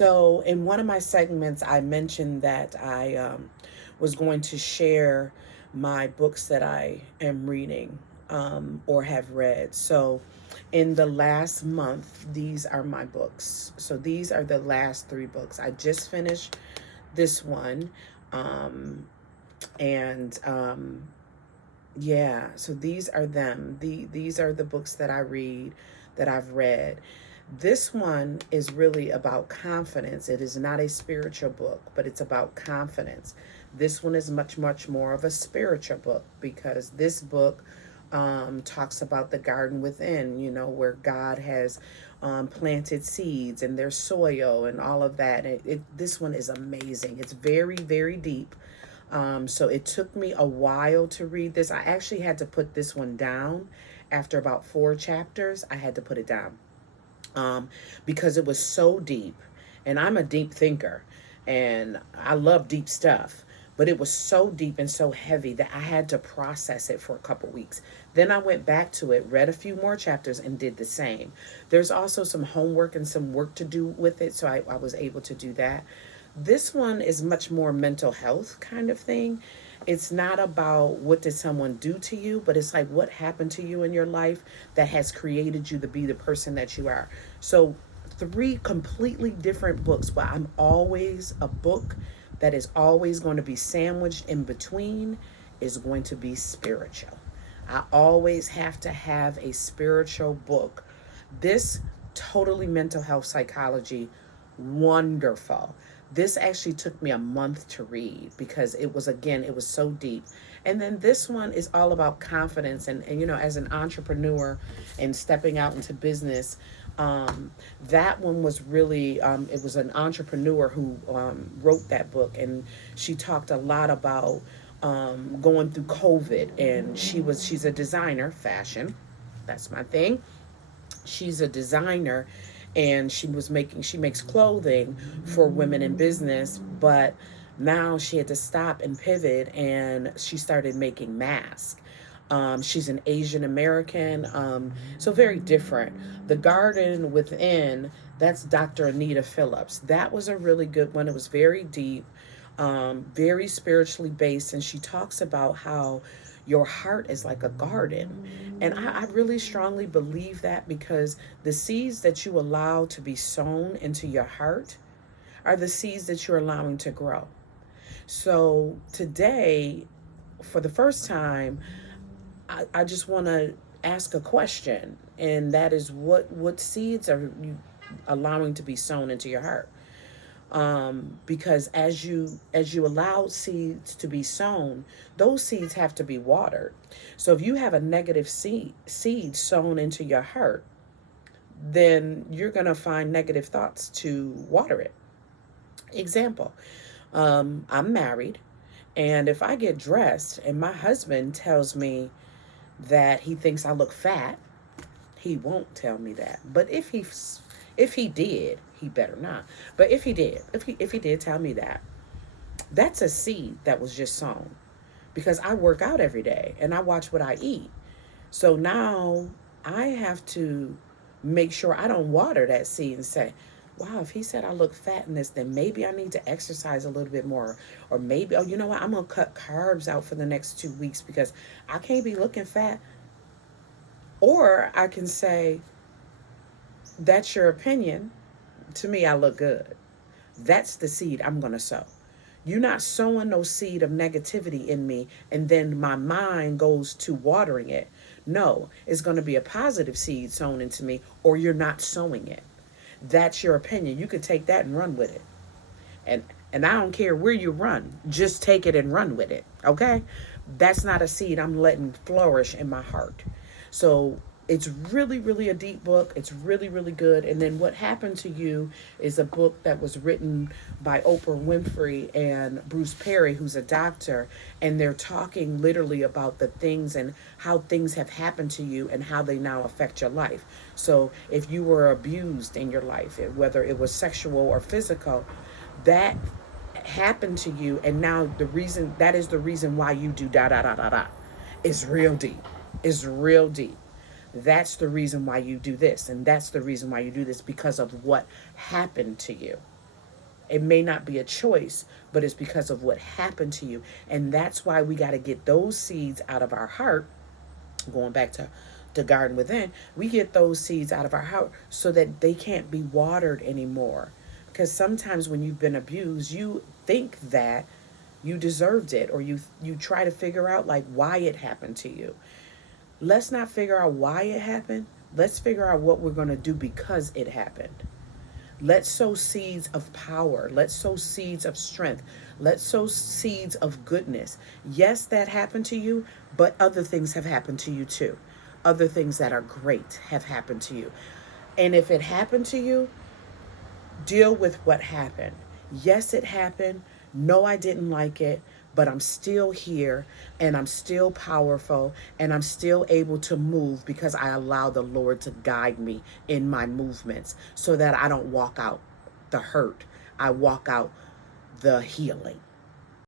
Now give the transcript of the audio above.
So, in one of my segments, I mentioned that I was going to share my books that I am reading or have read. So, in the last month, these are my books. So, these are the last three books. I just finished this one. Um, and Yeah, so these are them. These are the books that I read, that I've read. This one is really about confidence. It is not a spiritual book, but it's about confidence. This one is much, much more of a spiritual book because this book talks about the garden within, where God has planted seeds and there's soil and all of that. This one is amazing. It's very, very deep. So it took me a while to read this. I actually had to put this one down after about four chapters. I had to put it down because it was so deep. And I'm a deep thinker and I love deep stuff. But it was so deep and so heavy that I had to process it for a couple weeks. Then I went back to it, read a few more chapters, and did the same. There's also some homework and some work to do with it, so I was able to do that. This one is much more mental health kind of thing. It's not about what did someone do to you, but it's like what happened to you in your life that has created you to be the person that you are. So, three completely different books, but I'm always a book that is always going to be sandwiched in between is going to be spiritual. I always have to have a spiritual book. This totally mental health psychology, wonderful. This actually took me a month to read because it was, again, it was so deep. And then this one is all about confidence and as an entrepreneur and stepping out into business. That one was really, it was an entrepreneur who wrote that book, and she talked a lot about going through COVID. And she's a designer, fashion. That's my thing. She's a designer, and she makes clothing for women in business, but now she had to stop and pivot, and she started making masks. She's an Asian American, so very different. The Garden Within, that's Dr. Anita Phillips. That was a really good one. It was very deep, very spiritually based, and she talks about how your heart is like a garden. And I really strongly believe that because the seeds that you allow to be sown into your heart are the seeds that you're allowing to grow. So today, for the first time, I just want to ask a question, and that is what seeds are you allowing to be sown into your heart? Because as you allow seeds to be sown, those seeds have to be watered. So if you have a negative seed sown into your heart, then you're going to find negative thoughts to water it. Example, I'm married, and if I get dressed and my husband tells me that he thinks I look fat, he won't tell me that. But if he did, he better not. But if he did tell me that, that's a seed that was just sown because I work out every day and I watch what I eat. So now I have to make sure I don't water that seed and say, wow, if he said I look fat in this, then maybe I need to exercise a little bit more. Or maybe, oh, you know what? I'm going to cut carbs out for the next 2 weeks because I can't be looking fat. Or I can say, that's your opinion. To me, I look good. That's the seed I'm going to sow. You're not sowing no seed of negativity in me and then my mind goes to watering it. No, it's going to be a positive seed sown into me, or you're not sowing it. That's your opinion. You could take that and run with it. And and I don't care where you run. Just take it and run with it. Okay? That's not a seed I'm letting flourish in my heart. So it's really, really a deep book. It's really, really good. And then What Happened to You is a book that was written by Oprah Winfrey and Bruce Perry, who's a doctor. And they're talking literally about the things and how things have happened to you and how they now affect your life. So if you were abused in your life, whether it was sexual or physical, that happened to you, and now that is the reason why you do da da da da da. It's real deep. It's real deep. That's the reason why you do this, and that's the reason why you do this because of what happened to you. It may not be a choice, but it's because of what happened to you. And that's why we got to get those seeds out of our heart. Going back to the garden within, we get those seeds out of our heart so that they can't be watered anymore. Because sometimes when you've been abused, you think that you deserved it, or you try to figure out like why it happened to you. Let's not figure out why it happened. Let's figure out what we're going to do because it happened. Let's sow seeds of power. Let's sow seeds of strength. Let's sow seeds of goodness. Yes, that happened to you, but other things have happened to you too. Other things that are great have happened to you. And if it happened to you, deal with what happened. Yes, it happened. No, I didn't like it, but I'm still here and I'm still powerful and I'm still able to move because I allow the Lord to guide me in my movements so that I don't walk out the hurt. I walk out the healing.